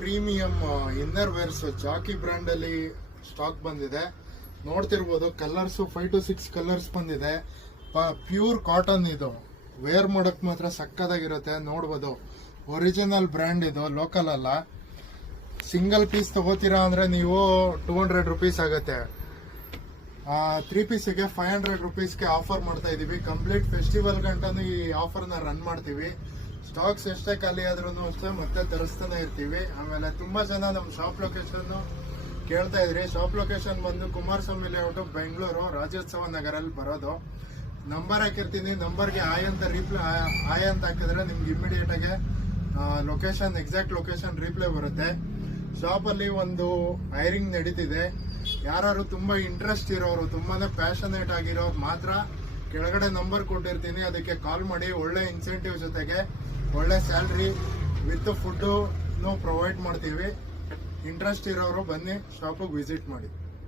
Premium inner wears Jockey brand ಅಲ್ಲಿ stock ಬಂದಿದೆ. ನೋಡ್ತಿರ್ಬೋದು ಕಲರ್ಸ್ 5 to 6 ಕಲರ್ಸ್ ಬಂದಿದೆ. ಪ್ಯೂರ್ ಕಾಟನ್ ಇದು, ವೇರ್ ಮಾಡಕ್ ಮಾತ್ರ ಸಕ್ಕದಾಗಿರುತ್ತೆ. ನೋಡ್ಬೋದು ಒರಿಜಿನಲ್ ಬ್ರ್ಯಾಂಡ್ ಇದು, ಲೋಕಲ್ ಅಲ್ಲ. ಸಿಂಗಲ್ ಪೀಸ್ ತಗೋತೀರಾ ಅಂದ್ರೆ ನೀವು 200 ರುಪೀಸ್ ಆಗುತ್ತೆ. 3 ಪೀಸಿಗೆ 500 ರುಪೀಸ್ಗೆ ಆಫರ್ ಮಾಡ್ತಾ ಇದೀವಿ. ಕಂಪ್ಲೀಟ್ ಫೆಸ್ಟಿವಲ್ ಗಂಟನೂ ಈ ಆಫರ್ನ ರನ್ ಮಾಡ್ತೀವಿ. ಸ್ಟಾಕ್ಸ್ ಎಷ್ಟೇ ಖಾಲಿ ಆದ್ರೂ ಅಷ್ಟೇ ಮತ್ತೆ ತರಿಸ್ತಾನೆ ಇರ್ತೀವಿ. ಆಮೇಲೆ ತುಂಬಾ ಜನ ನಮ್ಮ ಶಾಪ್ ಲೊಕೇಶನ್ ಕೇಳ್ತಾ ಇದ್ರಿ. ಶಾಪ್ ಲೊಕೇಶನ್ ಬಂದು ಕುಮಾರಸ್ವಾಮಿ ಲೇಔಟ್, ಬೆಂಗಳೂರು, ರಾಜ್ಯೋತ್ಸವ ನಗರಲ್ಲಿ ಬರೋದು. ನಂಬರ್ ಹಾಕಿರ್ತೀನಿ, ನಂಬರ್ಗೆ ಆಯ್ ಅಂತ ಹಾಕಿದ್ರೆ ನಿಮ್ಗೆ ಇಮಿಡಿಯೇಟ್ ಆಗಿ ಲೊಕೇಶನ್, ಎಕ್ಸಾಕ್ಟ್ ಲೊಕೇಶನ್ ರಿಪ್ಲೈ ಬರುತ್ತೆ. ಶಾಪ್ ಅಲ್ಲಿ ಒಂದು ಹೈರಿಂಗ್ ನಡೀತಿದೆ. ಯಾರು ತುಂಬಾ ಇಂಟ್ರೆಸ್ಟ್ ಇರೋರು, ತುಂಬಾನೇ ಪ್ಯಾಷನೇಟ್ ಆಗಿರೋರು ಮಾತ್ರ ಕೆಳಗಡೆ ನಂಬರ್ ಕೊಟ್ಟಿರ್ತೀನಿ, ಅದಕ್ಕೆ ಕಾಲ್ ಮಾಡಿ. ಒಳ್ಳೆ ಇನ್ಸೆಂಟಿವ್ ಜೊತೆಗೆ ಒಳ್ಳೆ ಸ್ಯಾಲ್ರಿ ವಿತ್ ಫುಡ್ ಪ್ರೊವೈಡ್ ಮಾಡ್ತೀವಿ. ಇಂಟ್ರೆಸ್ಟ್ ಇರೋರು ಬನ್ನಿ, ಶಾಪಿಗೆ ವಿಸಿಟ್ ಮಾಡಿ.